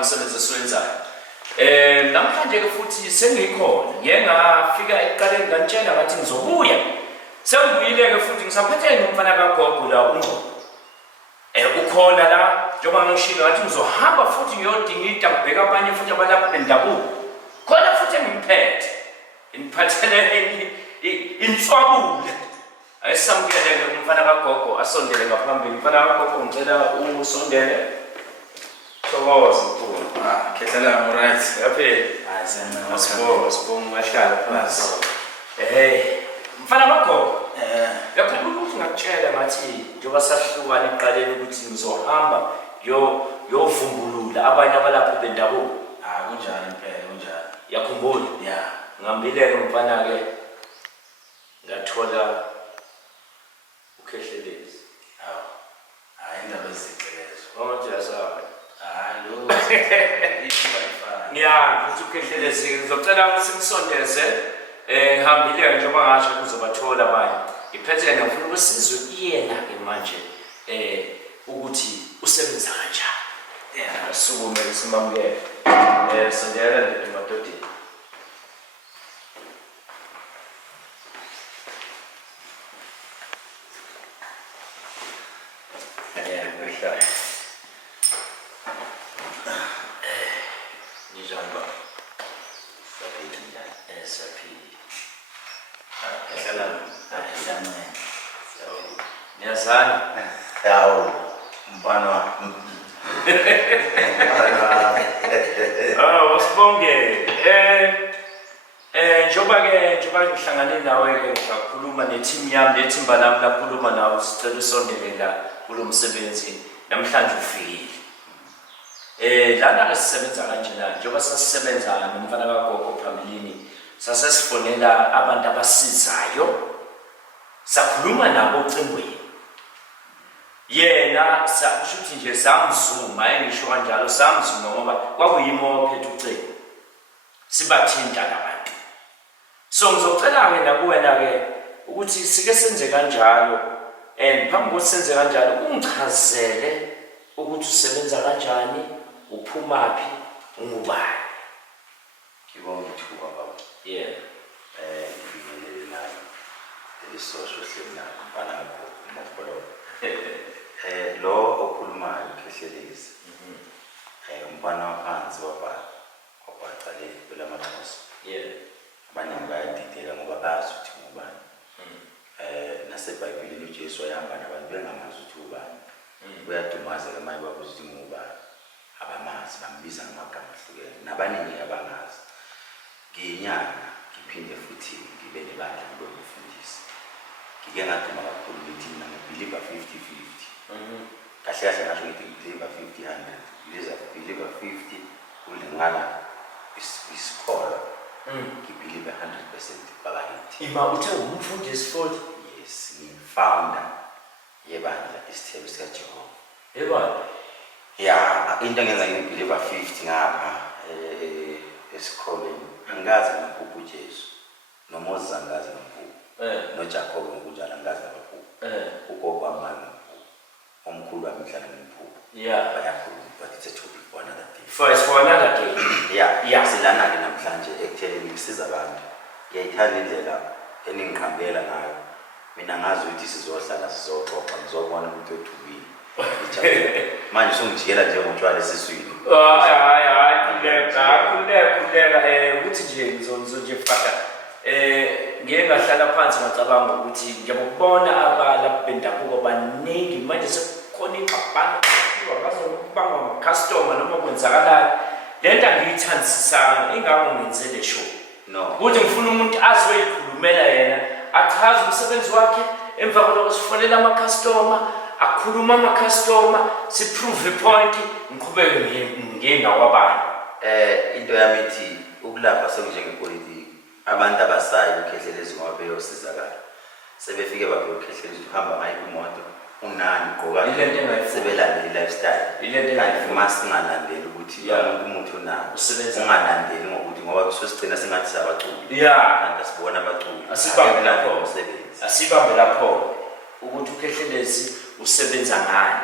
umsebenzi esiwenzayo. Namhlanje ke futhi sengikhona. Ngeke ngafika eqaleni ngantshela ngathi ngizobuya. Sengibuyile ke futhi ngisaphethe nomfana kaGogo la uNgcobo. Ukhona la njengoba ngishilo ngathi ngizohamba futhi ngiyodingida ngibheka abanye futhi abalapha bendabuko. Khona futhi engimphethe. Ngiphathele inswabule. Ayisamukele ke umfana kaGogo asondele ngaphambili. Umfana kaGogo ngicela usondele. Thokoza mkhulu. Khethela right. Yaphela. Sibonga ngahlala phansi. Mfana kaGogo. Yaphela ukuthi ngakutshela ngathi njengoba sahlukana eqaleni ukuthi ngizohamba yovumbulula abanye abalaphi bendabuko. Kunjani impela kunjani. Yakhumbula? Yeah. Ngambile umfana ke ngathola ukhehlelezi. Indaba ezicelezo. Ongajasa. Lo. Futhi ukhehlelezi ngizocela ukuthi simsondeze ngihambile njengoba ngasho kuzobathola abanye. Iphethe ngifuna ukusizwe kuyena ke manje ukuthi usebenza kanjani. Sukume simamukele. Sondela ndomadodeni. Niyazana? Yawo mfana. Wasibonge. Njengoba ngihlangane nawe ke ngakhuluma neteam yami nethimba lami lakhuluma nawe sicela usondele la kulo msebenzi namhlanje ufikile. Lana ke sisebenza kanjena njengoba sasisebenza nomfana kaGogo phambilini sasesifonela abantu abasizayo sakhuluma nabo ocingweni. Yena sakushuthi nje samzuma engisho kanjalo samzuma ngoba kwakuyimo ophethe ucingo. Sibathinta labantu. So ngizocela ke nakuwena ke ukuthi sike senze kanjalo phambi kokuthi senze kanjalo ungichazele ukuthi usebenza kanjani, uphumaphi, ungubani. Ngibonga ithuba baba. Yeah. Ngibingelele nayo. Lesosho semnako mfana kaGogo. Lo okhulumayo ukhehlelezi. Umfana waphansi wabhacale kwelamaXhosa. Yeah. Abaningi bayadideka ngoba bazi ukuthi ngubani. NaseBhayibhelini uJesu wayahamba nabantu bengamazi ukuthi ubani. Uyadumaza ke manje babuza ukuthi ngubani. Abamazi bambiza ngamagama ahlukene. Nabaningi abangazi. Ngiyinyanga ngiphinde futhi ngibe nebandla lokufundisa. Ngike ngaduma kakhulu ukuthi mina ngibelieve 50-50. Kahle kahle ngasho ngithi ngibelieve 50-100. Ngibelieve 50 kulingana isikolo. Ngibelieve 100% babayithi. Ima uthe umfundisi futhi? Yes, ngifounder yebandla isithembu sikaJehova. Yebo. Yeah, into engenza ngibelieve 50 ngapha esikoleni. Angazi ngaphuku uJesu. NoMoses angazi ngaphuku. NoJacob ngokunjalo angazi ngaphuku. uGogo amani ngaphuku. Omkhulu wami mhlala ngiphuku. Yeah. Bayakhuluma but it's a topic for another day. It's for another day. Yeah. Silana ke namhlanje ekutheni ngisiza abantu. Ngiyayithanda indlela eningiqhambela ngayo. Mina ngazi ukuthi sizohlala sizoxoxa ngizobona ukuthi othubile. Manje songijikela nje ngotshwala esiswini. Khuleka ukuthi nje nje faka ngeke ngahlala phansi ngacabanga ukuthi ngiyabona abalapha bendabuko baningi manje sekukhona ixabano bazobanga ama-customer noma kwenzakalayo. Lento angiyithandisisanga ingako ngenzele show. No. Ukuthi ngifuna umuntu azoyikhulumela yena achaze umsebenzi wakhe emva kwalokho sifonela ama-customer akhuluma ama-customer siprove ipoint ngiqhubeke ngingawabani. Into yami ithi ukulapha sekunjengepolitiki. Abantu abasayi ukhehlelezi ngoba beyosizakala. Sebefike babe ukhehlelezi uhamba ngayo imoto unani gqoka sebelandela i-lifestyle. Kanti masingalandeli ukuthi umuntu unani ungalandeli ngokuthi ngoba kusosigcina singathi sabaculi. Kanti asibona abaculi. Asibambe lapho ukuthi ukhehlelezi usebenza ngani.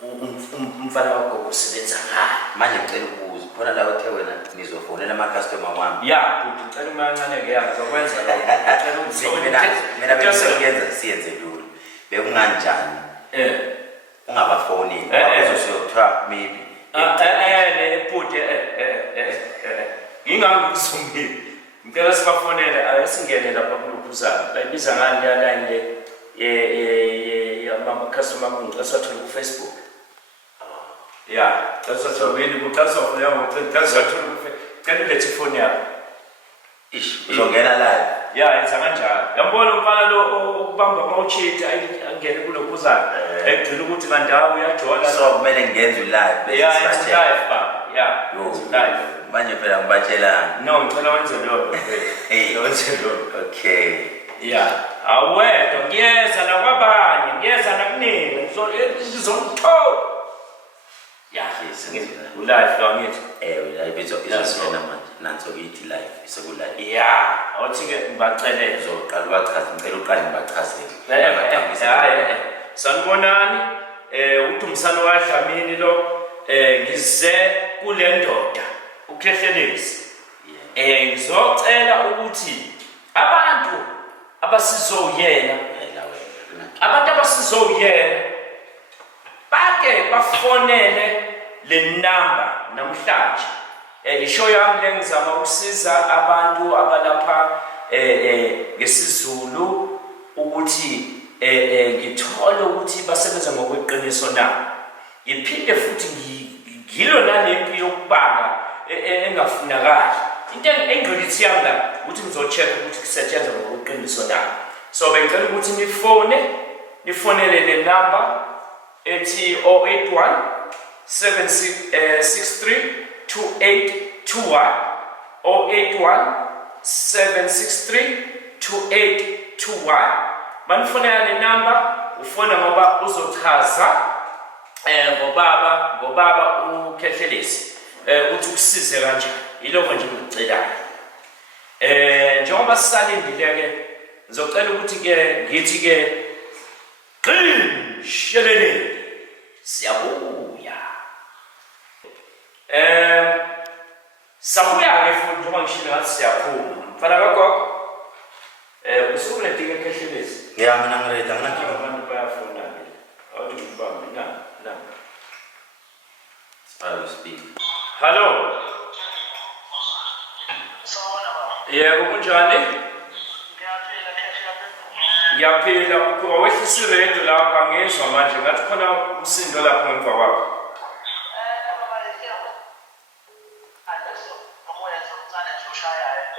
umfana wakho usebenza ngayo. Manje ngicela ukubuza khona la uthe wena nizofonela ama-customer wami. Ya, ngicela umancane-ke ya ngizokwenza Mina bengizokuyenza siyenze lula. Bekunganjani ungabafoneli uzosiyothiwa maybe bhuti ngingangizungile ngicela sibafonele asingene lapha kulokhuzana bayibiza ngani ya line le ama-customer ngicela siwathole ku-Facebook. Ya, xasathobeni kuxasofonela ngoxasathole cela ulethe ifoni yakho. uzongena live. Ya, yenza kanjalo. Yambona umfana lo ubamba ama-cheat angene kulokhuzana egcina ukuthi kandawo uyajola. So kumele ngenze live bese ya, it's live baba. Ya, it's live. Manje phela ngibatshelani. No, ngicela wenze lolo. Wenze lolo. Okay. Ya, awedwa ngiyeza nakwabanye, ngiyeza nakuningi, ngizomthola. Ya, ulive lo ngithi. Live izosiyena manje. Nanso-ke ithi live seku-live. Ya, awuthi-ke ngibacelele. Uzoqala ubachaze, ngicela uqale ngibachazele. Sanibonani, uthi umsana waDlamini lo, ngize kule ndoda, uKhehlelezi. Ngizocela ukuthi abantu abasizowuyena, bake bafonele le number namhlanje. Isho yami le ngizama ukusiza abantu abalapha ngesizulu ukuthi ngithole ukuthi basebenza ngokweqiniso na. Ngiphinde futhi ngilo nalempi yokubanga engafunakali. Into engqilithi yami la ukuthi ngizocheck ukuthi kusetshenzwa ngokweqiniso na. So bengicela ukuthi nifonele le number ethi 081 763 2821 081 763 2821. Manifonela le number ufona ngoba uzochaza ngobaba uKhehlelezi uthi ukusize kanjani. Yiloko nje ngicelayo. Njengoba sisalindile-ke ngizocela ukuthi-ke ngithi-ke qisheleleni siyabuya. Sabuya-ke futhi njengoba ngishilo ngathi siyaphuma. Mfana kagogo, usukuledinga eKhehlelezi? Ya, mina ngireda nginankinga. Abantu bayafona-ke. Awuthi ngibambe na. I'll speak. Hello. Yebo, kunjani? Ngiyaphila. Wawehlisa iredio lapha ngizwa manje ngathi khona umsindo lapha ngemva kwakho.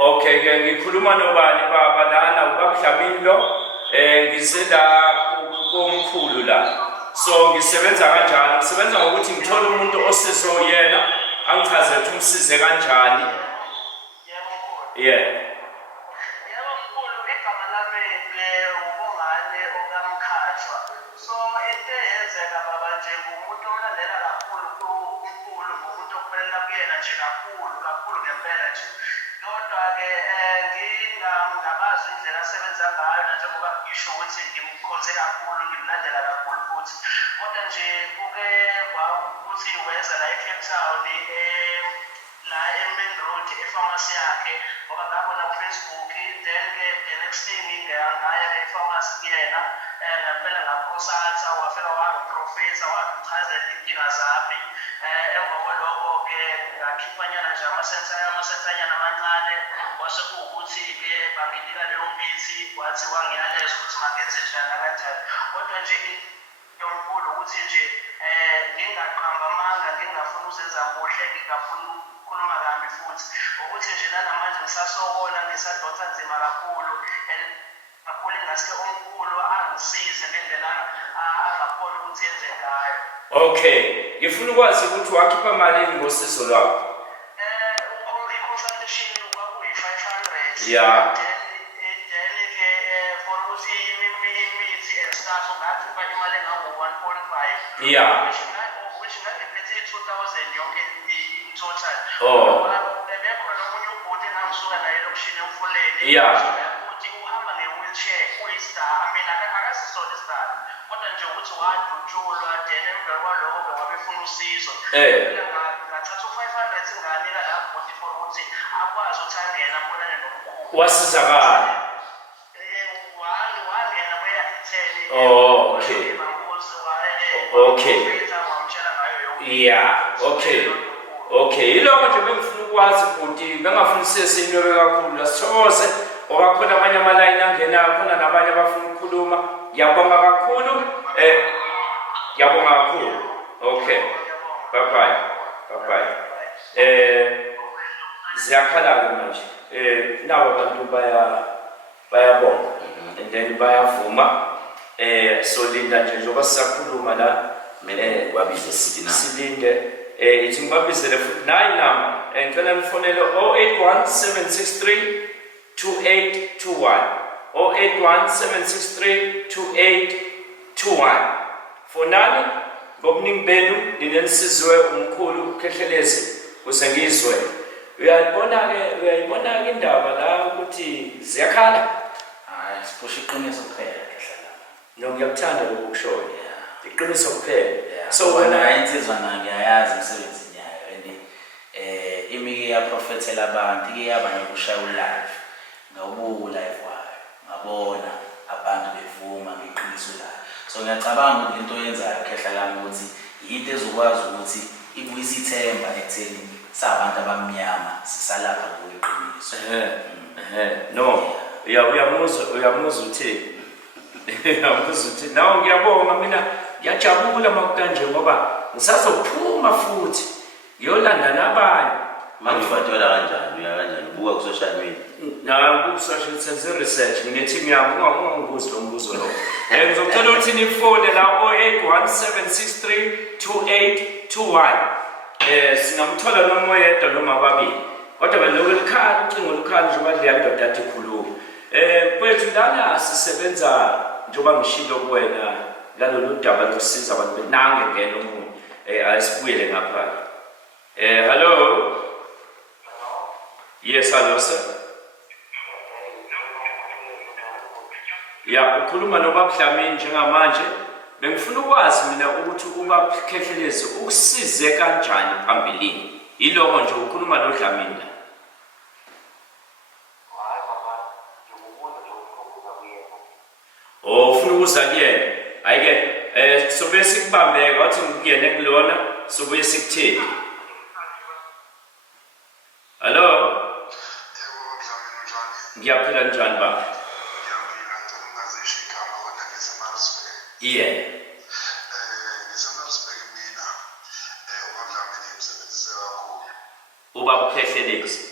Okay, ke ngikhuluma nobani baba lana ubaDlamini lo ngize la komkhulu la. So ngisebenza kanjani? Ngisebenza ngokuthi ngithole umuntu osizoyena angichaze ukuthi umsize kanjani. Yeah. Okay, ngifuna ukwazi ukuthi wakhipha malini ngosizo lwakho. Yeah. Yeah. Oh. Yeah. kodwa nje ukuthi wadutshulwa then emva kwalokho wabefuna usizo ngathatha u-500 nganika la bhuti for ukuthi akwazi ukuthi angene abonane nomkhulu wasizakala. wangena kwe-10 Okay. Yeah, okay. Yiloko nje bengifuna ukwazi bhuti, bengafunisisi into kakhulu lasithokoze ngoba khona amanye amalayini angenayo, khona nabanye abafuna ukukhuluma. Ngiyabonga kakhulu. Ngiyabonga kakhulu. Okay. Bye bye. Ziyakhala-ke manje. Nabo abantu bayabonga and then bayavuma. Solinda nje njengoba sisakhuluma la wabize sithi na silinde ithi ngibabizele futhi nayi namba ngicela nifonele 081 763 2821 081 763 2821 fonani ngobuningi benu ninelisizwe umkhulu uKhehlelezi usengizwe. Uyayibona-ke indaba la ukuthi ziyakhala. siphusha iqiniso kuphela Ngiyakuthanda lokushoyo. Iqiniso kuphela. So wena insizwa na ngiyayazi emsebenzini yayo and imike yaprofethela abantu ike yaba nokushaya ulive ngawubuka live wayo ngabona abantu bevuma ngeqiniso layo. So ngiyacabanga ukuthi into yenzayo Khehla lami ukuthi into ezokwazi ukuthi ibuyisa ithemba ekutheni sabantu abamnyama sisalapha ngokuqiniso. No, uyamuzwa uthi nawe ngiyabonga mina ngiyajabula makukanje ngoba ngisazophuma futhi ngiyolanda nabanye. Mangifathola kanjani kanjani ubuka ku social media? Na ku social sense research ngine team yami ungangibuzi lo mbuzo lo. Ngizocela ukuthi nifone la 0817632821. Singamthola noma yedwa noma ababili. Kodwa lokho likhaya ucingo likhaya nje badliya indoda athi khuluma. Kwethu lana sisebenza njengoba ngishilo kuwena lalolu daba lokusiza abantu benange ngene umuntu asibuyele ngapha. Hello. Yes, hello sir. Ukhuluma noBaba Dlamini njengamanje. Bengifuna ukwazi mina ukuthi uBaba Khehlelezi ukusize kanjani phambilini. Yiloko nje ukhuluma noDlamini. Ufuna ukuza kuyena. Ayike sobe sikubambeka wathi ngiyene kulona sobuye sikuthini. Hello. Ngiyaphila njani baba? Yeah. Ubaba Khehlelezi.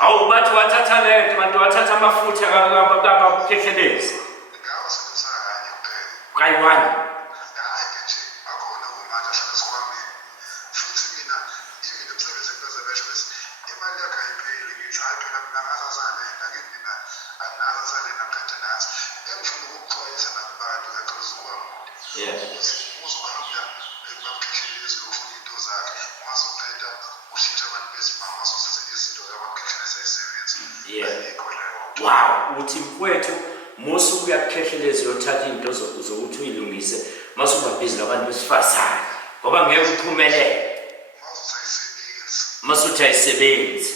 Awu bathi wathatha lento abantu wathatha amafutha kaBaba Khehlelezi. Kayiwani. Wow, uthi mfowethu musu uyakhehleleza uyothatha into zokuthi uyilungise masuba busy nabantu besifazane ngoba ngeke uphumelele masuthi ayisebenzi.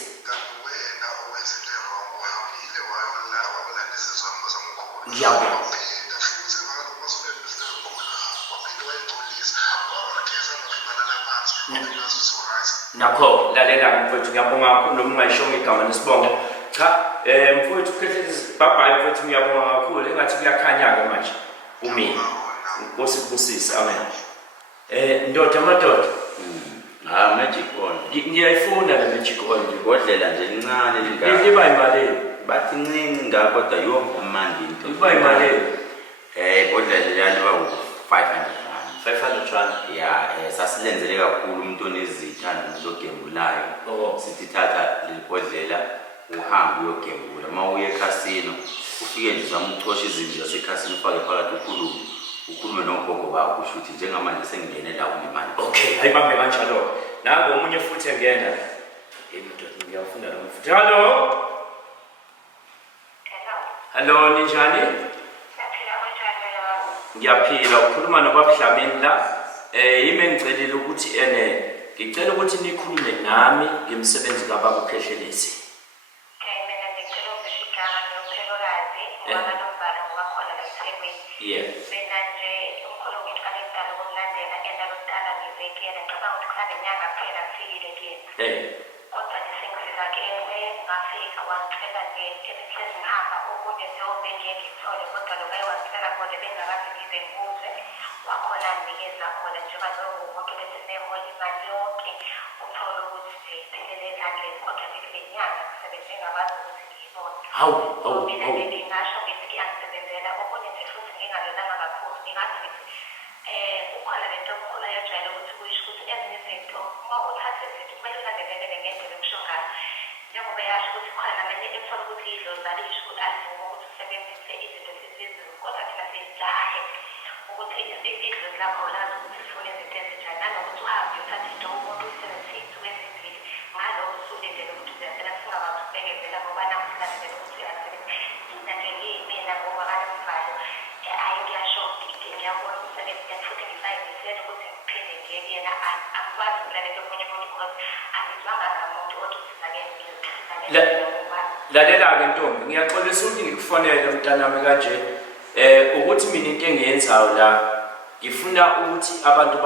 Ngiyabona. Nakho lalela mfowethu ngiyabonga kakhulu noma ungayishongo igama nesibongo. Cha mfowethu Khehlelezi bye mfowethu ngiyabonga kakhulu engathi kuyakhanya-ke manje umina. Nkosi kubusise amen. Ndoda amadoda. Magic oil. Ngiyayifuna le magic oil. Ngodlela nje incane lingaka. Liba yimalini? bathi ncinci ngako kodwa yo amandi into Iba imali ibhodlela yaliba 500 500 ya sasilenzele kakhulu umuntu onezithando zogembulayo sithi thatha lelibhodlela uhambe uyogembula mawuye ekhasino ufike nje zamuchosha izinto zasekhasini ufake phakathi ukhulume nogogo bakho kusho ukuthi njengamanje sengingene la unemali. Okay, ayibambe kanjalo. Nango omunye futhi engena. Indoda ngiyafuna lo mfuthi. Hello. Hello, ninjani? Ngiyaphila ukhuluma nobaba Dlamini la. Yimi ngicelile ukuthi ngicela ukuthi nikhulume nami ngemsebenzi kaBaba uKhehlelisile. Yeah. Lalela-ke ntombi ngiyaxolisa ukuthi ngikufonele mntanami kanje ukuthi mina into engiyenzayo la ngifuna ukuthi abantu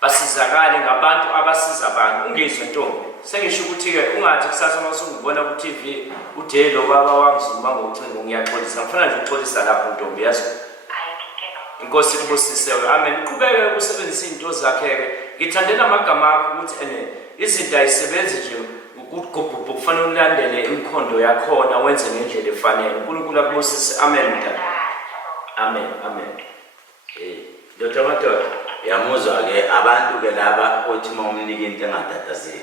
basizakale ngabantu abasiza abantu ungizwe ntombi sengisho ukuthi-ke ungathi kusasa masungibona ku-TV ude lo baba wangizuma ngocingo ngiyaxolisa ngifuna nje ukuxolisa lapho ntombi yazo inkosi kubusise-ke amen uqhubeke ukusebenzisa izinto zakhe-ke ngithandela amagama akho ukuthi izinto ayisebenzi nje ukugubhubha kufanele ulandele imikhondo yakhona wenze ngendlela efanele uNkulunkulu akubusise amen mntana amen ndoda madoda yamuzwa-ke abantu-ke laba othi uma umnika into engatatazeli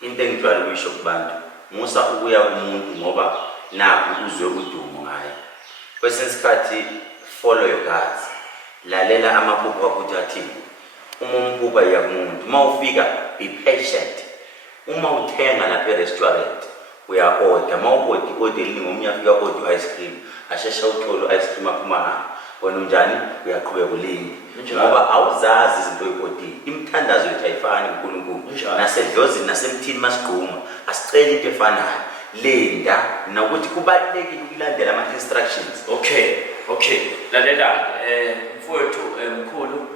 into engijwayele ukuyisho kubantu musa ukuya kumuntu ngoba nakho uzwe udumo ngayo kwesinye isikhathi follow your guts lalela amaphupho akho ukuthi athini uma umphupha iya kumuntu uma ufika be patient uma uthenga lapha e-restaurant uya-order uma u-order elinye ngomunye afika order ice cream ashesha uthole ice cream aphuma hamba wena unjani uyaqhubeka ulinde ngoba awuzazi izinto oyi-ordile imithandazo yethu ayifani uNkulunkulu nasedlozini nasemthini masigquma asicele into efanayo linda nokuthi kubalulekile ukulandela ama-instructions. Okay lalela mfowethu mkhulu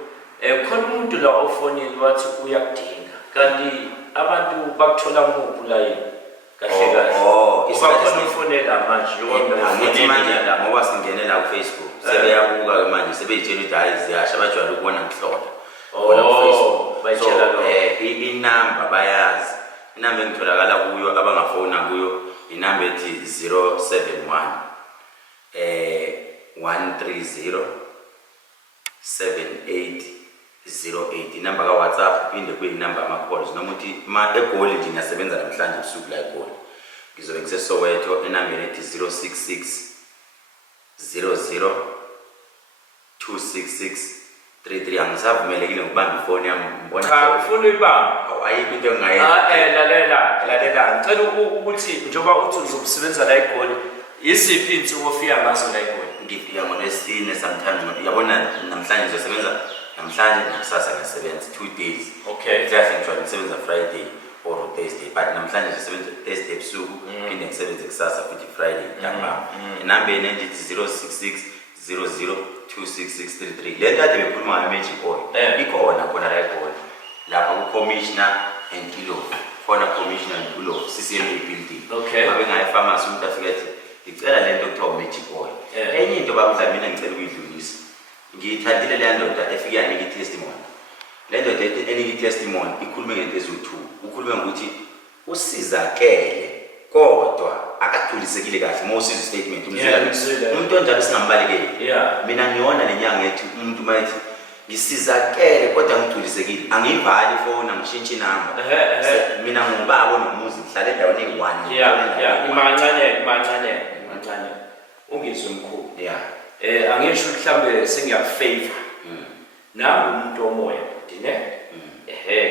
khona umuntu la ofonini wathi uyakudinga kanti abantu bakuthola nguphi la yini kahle ubakhona ufonela manje ngoba singene la ku-Facebook sebeyabuka-ke manje sebeyitshela ukuthi hayi ziyasha bajwayele ukubona kuhlona inamba bayazi inamba engitholakala kuyo abangafona kuyo inamba ethi 071 130 7808 inamba ka-WhatsApp phinde kuyinamba ama-calls noma ukuthi eGoli nje ngiyasebenza namhlanje usuku la eGoli ngizobe ngiseSoweto enambeni ethi 066 00 26633 angisavumelekile ngokubamba ifoni yami mbona cha ufuna uyibamba ayikho into engayenza lalela ngicela ukuthi njengoba uthi uzosebenza la eGoli iziphi insuku ofika ngazo la eGoli ngifika ngoLwesine sometimes yabona namhlanje ngizosebenza namhlanje nakusasa ngiyasebenza 2 days exactly ngijwayele ukusebenza Friday or Thursday but namhlanje ngisebenza Thursday ebusuku phinde ngisebenze kusasa futhi Friday ntambama inambeni endithi 066 00 26633 le kade bekhuluma nge-Magic Oil ikhona khona la eGoli lapha ku-Commissioner and Kilo khona Commissioner and Kilo CCMA building abengaye pharmacy umuntu afika ethi ngicela lento kuthiwa Magic Oil enye into babudla mina ngicela ukuyidlulisa ngiyithandile le ndoda efika yanika i-testimony le ndoda enika i-testimony ikhulume ngento eziwu-2 ukhulume ngokuthi usizakele kodwa akathulisekile kahle mawusiza statement umuntu onjalo singambalekeli mina ngiyona lenyanga ethi umuntu mayithi ngisizakele kodwa ngithulisekile angivali ifoni angishintshe inamba mina ngubaba nomuzi ngihlala endaweni eyi-1 imancane ungizwe mkhulu angisho mhlambe sengiyakufavor nami umuntu omoya futhi ne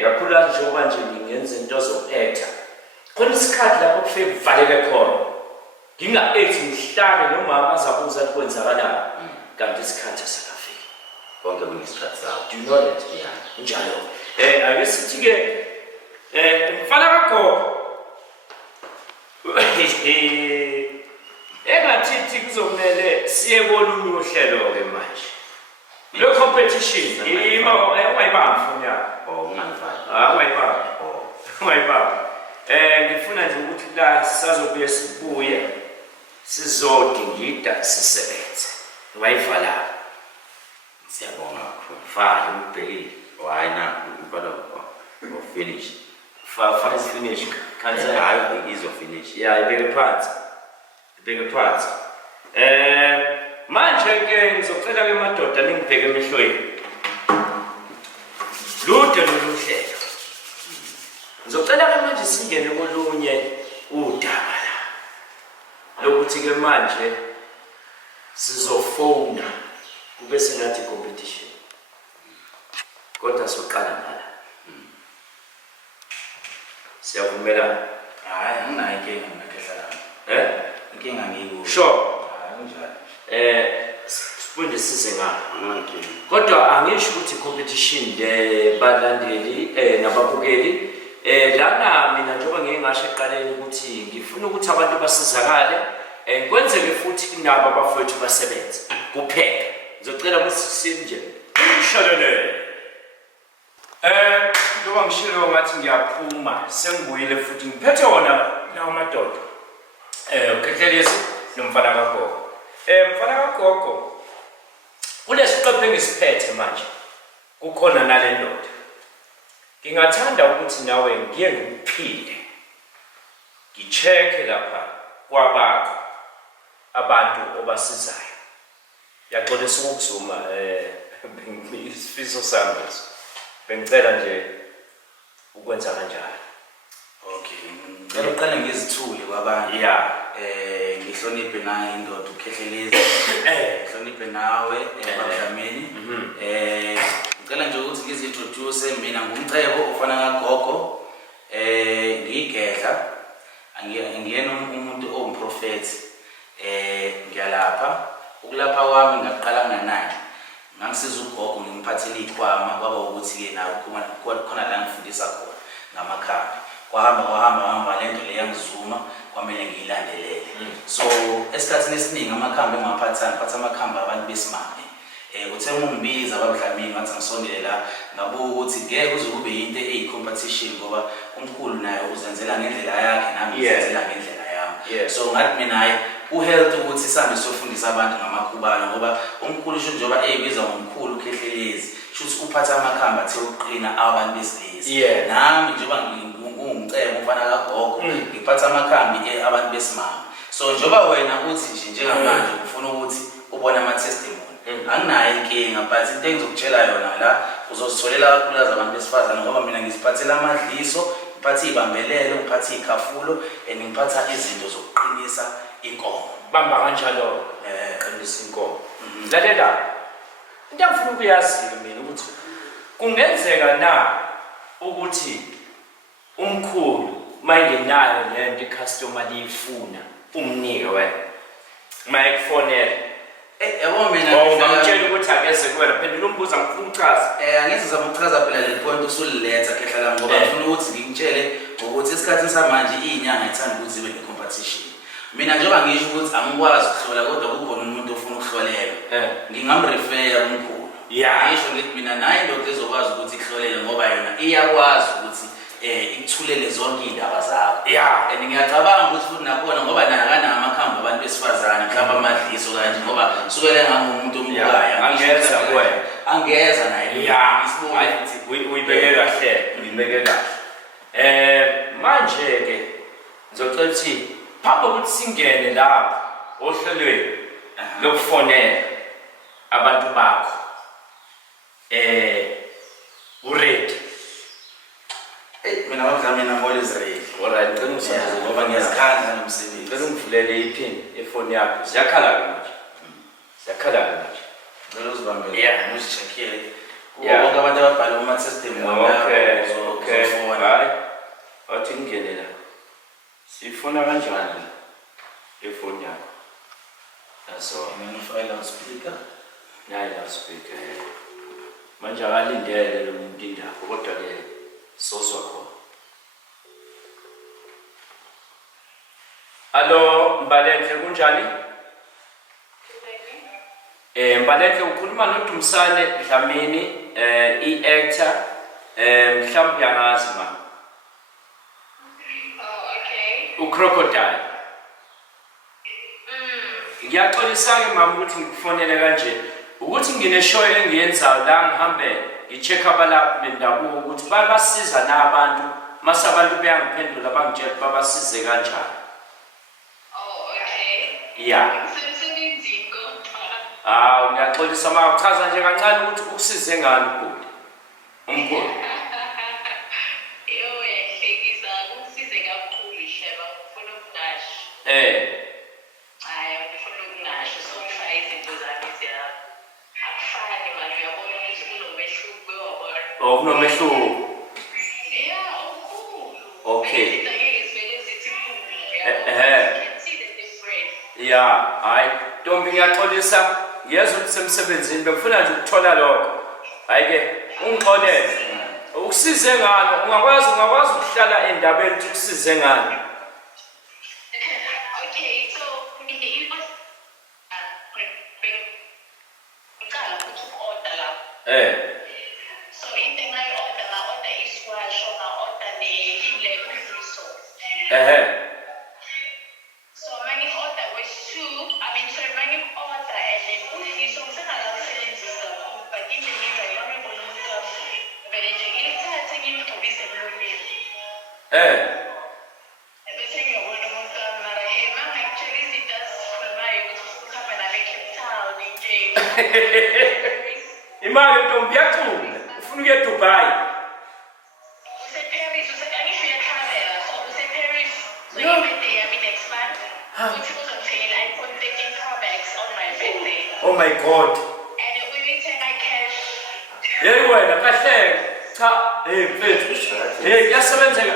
kakhulukazi njengoba nje ngingenza into zoku-actor khona isikhathi lapho kufike kuvaleke khona nginga-act ngihlale nomama azabuza athi kwenzakalani kanti isikhathi asakafiki konke kunesikhathi sawo. do you know that njalo ake sithi-ke mfana kagogo engathithi kuzomele siye kolunye uhlelo-ke manje lo competition ungayibambi foni yakho ungayibambi ngifuna nje ukuthi la sisazobuye sibuye sizodingida sisebenze ungayivala Siyabonga kakhulu. vala ubhekile Hayi na ubhala finish. finish Hayi izofinish. ibeke phansi manje-ke ngizocela-ke madoda ningibheke emehlweni lude lolu hlelo ngizocela-ke manje singene kolunye udaba la lokuthi-ke manje sizofona kube sengathi competition kodwa soqala ngala siyavumelana Hayi anginayo inkinga ngakehla lami. Inkinga ngiyikuyo. sure Hayi kunjalo. sifunde size ngapha Anginkinga. kodwa angisho ukuthi competition balandeli nababukeli lana mina njengoba ngeke ngasho ekuqaleni ukuthi ngifuna ukuthi abantu basizakale kwenzeke futhi nabo abafowethu basebenze kuphela ngizocela ukuthi sinje umshalele njengoba ngishilo ngathi ngiyaphuma sengibuyile futhi ngiphethe wona lawo madoda ukhethelezi nomfana kagogo mfana kagogo kulesiqephe ngisiphethe manje kukhona nale ndoda ngingathanda ukuthi nawe ngiye ngikuphile ngicheke lapha kwabakho abantu obasizayo yaxolisa ukuzuma isifiso sami bengicela nje ukwenza kanjalo Okay. Ngicela uqale ngizithule kwabantu. Ngihloniphe naye indoda ukhethelezi. Ngihloniphe nawe ebakameni. Ngicela nje ukuthi ngizintroduce mina ngumcebo ufana kagogo. Ngigedla. Angiyena umuntu owumprofeti. Ngiyalapha. Ukulapha kwami ngaqala nganayo. Ngangisiza ugogo ngimuphathele ikhwama kwaba ukuthi ke nawe khona la ngifundisa khona ngamakhambi. Kwahamba lento le yangizuma kwamele ngiyilandelele. So esikhathini esiningi amakhambi engaphathani phatha amakhambi abantu besimame. Uthe ungibiza babudlamini ngathi ngisondele la ngabuka ukuthi ngeke uze kube into eyi-competition ngoba umkhulu naye uzenzela ngendlela yakhe nami ngizenzela ngendlela yami. So ngathi mina hayi uhealth ukuthi sihambe siyofundisa abantu ngamakhubalo ngoba umkhulu sho njengoba eyibiza ngomkhulu ukhethelezi shuthi uphatha amakhambi athe ukuqina abantu besilisa. Nami njengoba ngumcebo ufana kagogo ngiphatha amakhambi abantu besimame. So njengoba wena uthi nje njengamanje ufuna ukuthi ubone ama-testimony anginayo inkinga but into engizokutshela yona la uzositholela kakhulukazi abantu besifazane ngoba mina ngiziphathela amadliso ngiphatha iy'bambelelo ngiphatha iy'khafulo and ngiphatha izinto zokuqinisa inkomo. bamba kanjalo qinisa inkomo. Lalela into engifuna ukuyazi mina ukuthi kungenzeka na ukuthi umkhulu mayingenayo lento icustomer liyifuna umnike wena mayekufonela yabo mina ungamtshela ukuthi akeze kuwena phendula umbuzo ngifuna uchaza. Angithi uzama ukuchaza phela le point usuliletha khehla la ngoba ngifuna ukuthi ngikutshele ukuthi esikhathini samanje izinyanga ithanda ukuthi zibe ne-competition. Mina njengoba ngisho ukuthi angikwazi ukuhlola kodwa kukhona umuntu ofuna ukuhlolelwa ngingamrefera umkhulu. Ngisho ngithi mina naye indoda ezokwazi ukuthi ikuhlolele ngoba yona iyakwazi ukuthi ikuthulele zonke iy'ndaba zakho. And ngiyacabanga ukuthi futhi nakhona ngoba naye akanawo amakhambi abantu besifazane mhlawumbe amadliso kanje ngoba sukele ngangumuntu ombukayo angeza naye. Uyibeke kahle uyibeke kahle. Manje-ke ngizocela ukuthi phambi kokuthi singene lapha ohlelweni lokufonela abantu bakho uready mina bavamile ngolezi ready alright ngicela ngisaze ngoba ngiyazikhandla nomsebenzi ngicela ngivulele iphini efoni yakho ziyakhala manje ngicela uzibambele Yeah. uzicheckele Yeah. bonke abantu ababhala kuma system okay hayi athi ngene la sifuna kanjani efoni yakho naso ngifile loudspeaker nayi la speaker manje akalindele lo muntu indaba kodwa ke sozwa khona Allo Mbalenhle kunjani Mbalenhle ukhuluma noDumsane Dlamini i-actor mhlawumbe uyangazi ma uCrocodile Ngiyaxolisa ke mama ukuthi ngikufonele kanje ukuthi ngine show engiyenzayo la ngihambe ngicheck abalaphi bendabuko ukuthi bayabasiza na abantu mase abantu beyangiphendula bangitshela babasize kanjani Yeah ngiyaxolisa ma uchaza nje kancane ukuthi ukusize ngani ubhuti umkhulu kunomehluko Okay Yeah hayi Ntombi ngiyaxolisa ngiyezwa ukuthi semsebenzini bekufuna nje ukuthola lokho hayi ke ungixolele ukusize ngani ungakwazi ukuhlala endabeni ukuthi ukusize ngani Imali Ntombi yathula ufuna ukuya eDubai Oh my God Hey wena kahle cha mfethu kuyasebenzeka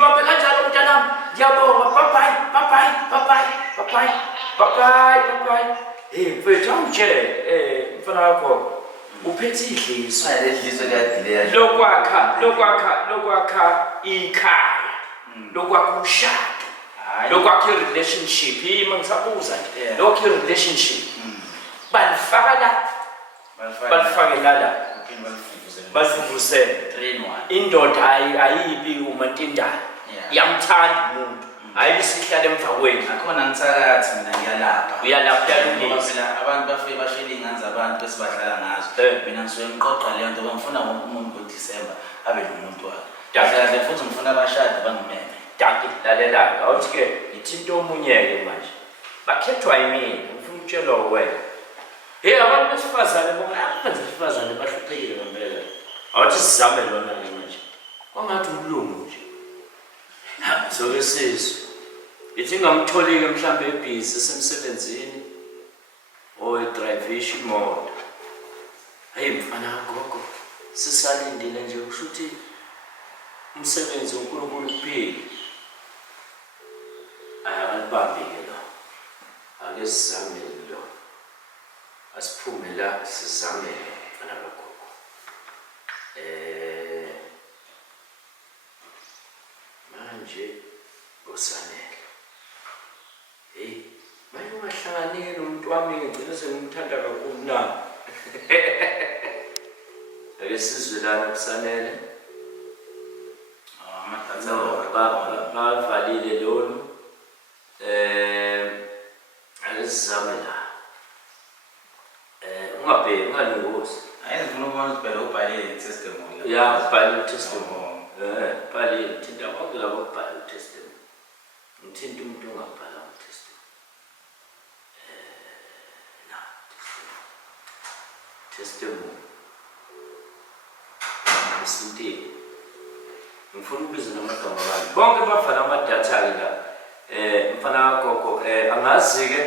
Bye kanjalo mntanami ngiyabonga bye mfethu angitshele mfana wakho uphethe idliso ledliso liyadileya lokwakha ikhaya lokwakha umshado lokwakha relationship yima ngisabuza nje lokwakha relationship balifaka la balifake la basivusele indoda ayibi umantindana yamthanda umuntu hayi sihlala emva kwenu akhona ngitsakathi mina ngiyalapha uyalapha phela abantu bafike bashela ingane zabantu bese badlala ngazo mina ngisuke ngiqoqa leyo nto ngifuna wonke umuntu ngoDisemba abe nomuntu wakhe kahle futhi ngifuna abashadi bangimeme danke lalela awuthi ke ithinto omunye ke manje bakhethwa yimina ngifuna ukutshela wena abantu besifazane besifazane bahluphekile ngempela awuthi sizame lona ke manje kwangathi umlungu nje so lesizwe ithi ngamtholike mhlambe ebhizi semsebenzini drive imoto hey mfana gogo sisalindile nje kusho ukuthi umsebenzi uNkulunkulu kuphela abalibambile lo ake sizame lo asiphume la sizame mfana gogo manje Bosanele hey manje ungahlanganike nomuntu wami ngicela sengimthanda kakhulu na ake sizwe lana Bosanele bavalile lolu ake sizame la ungabheki ungalungozi ayizifuna ukubona ukuthi ngithinta umuntu ongabhala ngitesti testimony isinti ngifuna ukubiza namagama abantu bonke bafana amadatha-ke la mfana gogo angazi-ke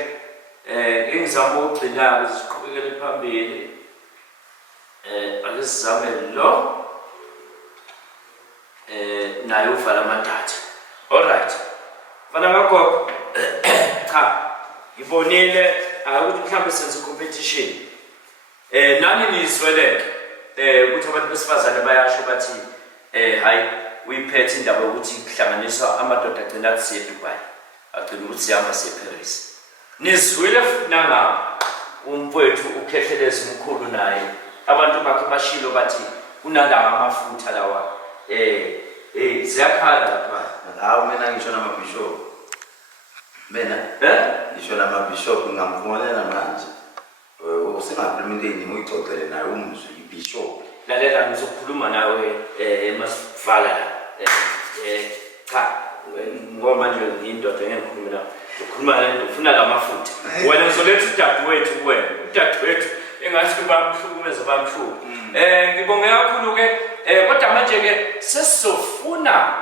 engizama ukugcina-ke siqhubekele phambili ake sizame lo naye uvala amadatha. Alright mfana kagogo cha ngibonile ukuthi mhlawumbe senze competition nani nizweleke ukuthi abantu besifazane bayasho bathi hayi uyiphethe indaba yokuthi kuhlanganiswa amadoda agcina athi siye eDubai agcina ukuthi sihamba siye eParis. Nizwile futhi nanga umfowethu uKhehlelezi umkhulu naye abantu bakhe bashilo bathi unalawa amafutha lawa ziyakhala lapha. Hawu mina ngisho namabishop. Mina ngisho namabishop ngamfonela manje. Usengakhuluma into uyixoxele naye umzwe ibishop. Lalela ngizokhuluma nawe emasifala la cha ngoba manje ngiyindoda ngikhuluma nawe ukhuluma lento ufuna lamafutha wena uzoletha udadewethu kuwena udadewethu engathi bamhlukumeza bamhluku ngibonge kakhulu ke kodwa manje ke sesizofuna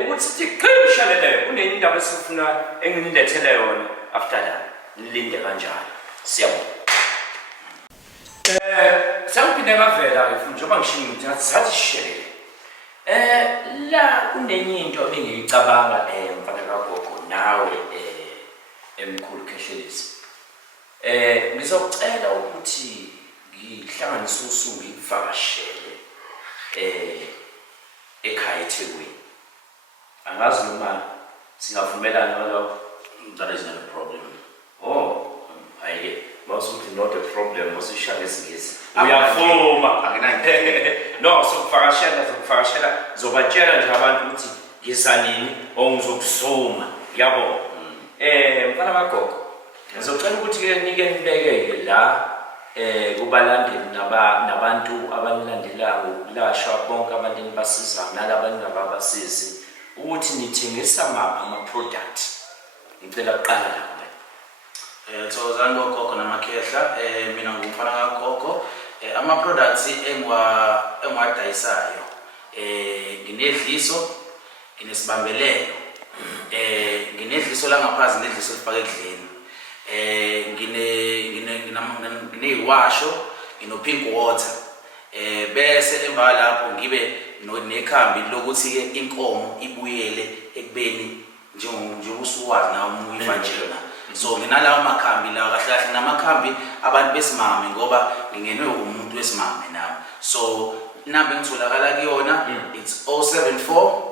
ukuthi sithi qisha leleyo kunenye indaba esifuna enginilethele yona after that nilinde kanjalo siyabona. Sangiphinde ngavela ke njengoba ngishiye ukuthi ngathi sishelele la kunenye into engiyicabanga mfana kagogo nawe emkhulu Khehlelezi ngizokucela ukuthi ngihlanganise usuku ngivakashele ekhaya eThekwini angazi noma singavumelana ngalokho. That is not a problem. Oh hayi masuthi not a problem usishaya ngesingisi uyafuma no sokuvakashela zobatshela nje abantu ukuthi ngizanini ongizokusoma yabo mfana kagogo ngizocela ukuthi ke nike nibekeke la kubalandeli nabantu abanilandelayo ukulashwa bonke abantu enibasizayo nalabanye nababasizi ukuthi nithengisa maphi ama-product. Ngicela kuqala la Thokozani bogogo namakhehla mina ngumfana kagogo ama-products engiwadayisayo nginedliso nginesibambelelo nginedliso langaphansi nedliso elifaka ekudleni ngineyiwasho nginopink water bese emva lapho ngibe nekhambi lokuthi ke inkomo ibuyele ekubeni njengosuwazi nawo uyivanjela. So nginalawo makhambi lawo kahle kahle namakhambi abantu besimame ngoba ngingenwe umuntu wesimame nami. So inamba engitholakala kuyona it's 074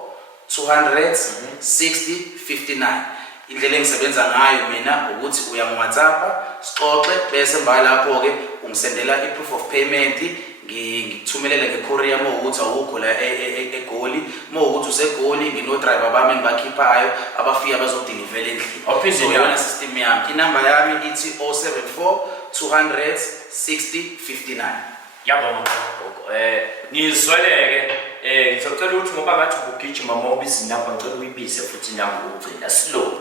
200 60 59. Indlela engisebenza ngayo mina ukuthi uya WhatsApp sixoxe bese emva lapho ke ungisendela i-proof of payment ngithumelele ngecourier ukuthi awukho la eGoli ukuthi useGoli ngino-driver bami engibakhiphayo abafika bazodilivela endlini. Ophinde yona system yami inamba yami ithi 074 200 60 59. Yabonga nizweleke ngizocela ukuthi ngoba ngathi ukugijima uma ubiza inamba ngicela uyibize futhi inamba ukugcina slow.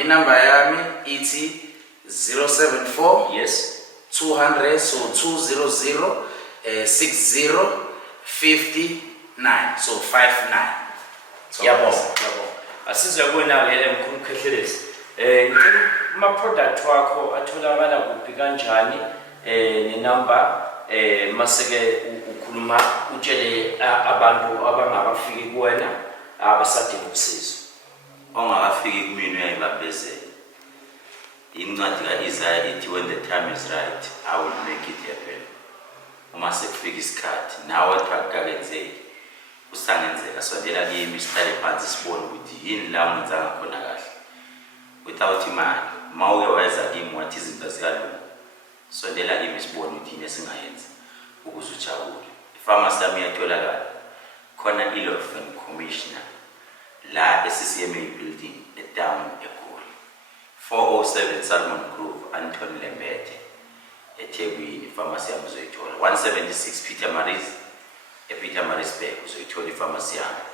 Inamba yami ithi 074 yes 200 so 200 60 59 so 59. Yabonga asize kubona-ke mkhulu Khehlelezi ngicela ama-product wakho atholakala kuphi kanjani nenamba maseke ukhuluma utshele abantu abangakafiki kuwena abasadinga usizo. Ongakafiki kumina uyayibambezela incwadi ka-Isaya ithi when the time is right I will make it happen. Uma sekufika isikhathi nawe akakenzeki usangenzeka sondela kimi sihlale phansi sibone ukuthi yini la ngenzanga khona kahle without imali mawuke weza kimi wathi izinto zikalunga sondela kimi sibone ukuthi yini esingayenza ukuze ujabule. Ifamasi yami iyatholakala khona i-Law Commissioner la eCCMA building edown eGoli 407 Salmon Grove Anton Lembethe eThekwini. Ifamasi yami uzoyithola 176 Peter Maris ePietermaritzburg uzoyithola ifamasi yami.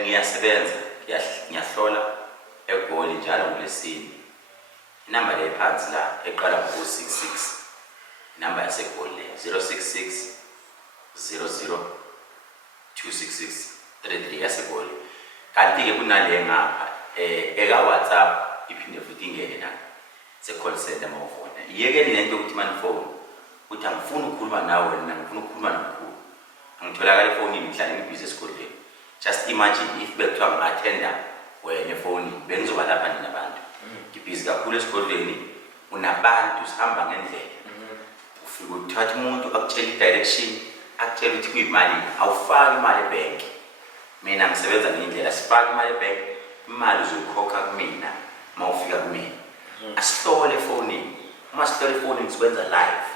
Ngiyasebenza ngiyahlola njalo ngolesine inamba le phansi la eqala ngo-66 inamba yasegoli 066 00 266 33 yasegoli. Kanti-ke kunale ngapha eka WhatsApp iphinde futhi ingene la se-call center mawufona. Iyekeni lento ukuthi manifone uthi angifuni ukukhuluma nawe wena, ngifuna ukukhuluma nomkhulu, angitholakala efonini ngihlala ngibhizi esikoleni. Just imagine if bekuthiwa ngi-attenda wena efonini bengizoba lapha nina abantu ngibhizi kakhulu esikoleni, unabantu sihamba ngendlela. Ufike uthatha umuntu akutshela i-direction, akutshela ukuthi kuyimali awufaki imali ebhenki. Mina ngisebenza ngendlela, sifake imali ebhenki, imali uzoyikhokha kumina mawufika kumina. Asihlole efonini, uma sihlole efonini sikwenza live,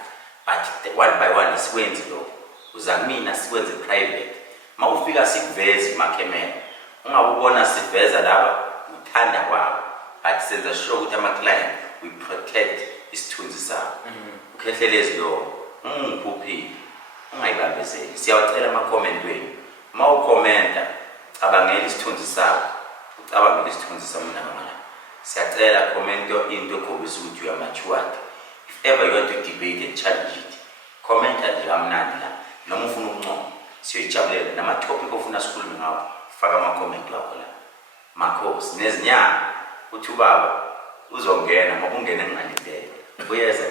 but one by one sikwenzi lokho. Uza kumina sikwenze private. Mawufika sikuveze makhemera, ungabubona siveza laba uthanda kwabo, but senza sure ukuthi ama-client we protect isithunzi sabo. Ukhehlelezi lo ungikhuphile ungayibambezeli, siyawacela ama-comment wenu. Ma ukomenta cabangela isithunzi sakho, ucabangela isithunzi samnamana. Siyacela comment into ekhombisa ukuthi uyamatured. If ever you want to debate and challenge it, comment nje kamnandi la. Noma ufuna ukuncoma siyoyijabulela, nama-topic ofuna sikhulume ngawo faka ama-comment wakho la. Makhosi nezinyanga uthi ubaba uzongena ngoba ungena ngingalindele uyeza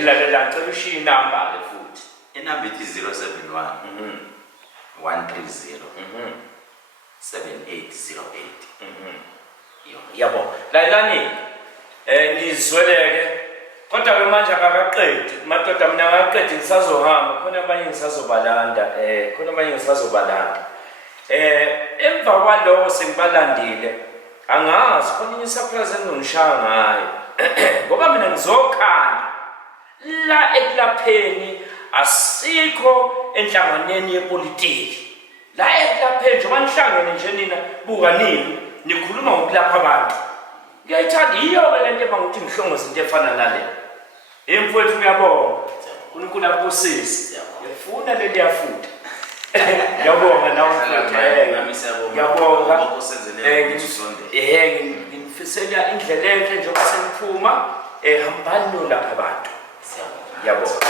lalela ngicela ushiye inamba ke futhi. Inamba ithi 071 130 7808. Yabo lalani ngizweleke kodwa ke manje akaqedi madoda, mina akaqedi ngisazohamba, khona abanye ngisazobalanda emva kwalowo sengibalandile angazi khona isurprise engishaya ngayo ngoba mina ngizokhanda la ekulapheni asikho enhlanganweni yepolitiki. La ekulapheni njengoba nihlangene nje nina buka nini nikhuluma ngokulapha abantu. Ngiyayithanda iyo-ke le nto ebangukuthi ngihlongoze into efana nale. Mfowethu uyabonga, uNkulunkulu akubusise. Ngiyafuna leli yafuta. Ngiyabonga nawe mfowethu. Ngiyabonga. Ngifisela indlela enhle njengoba seniphuma hambani nolapha abantu. Ngiyabonga.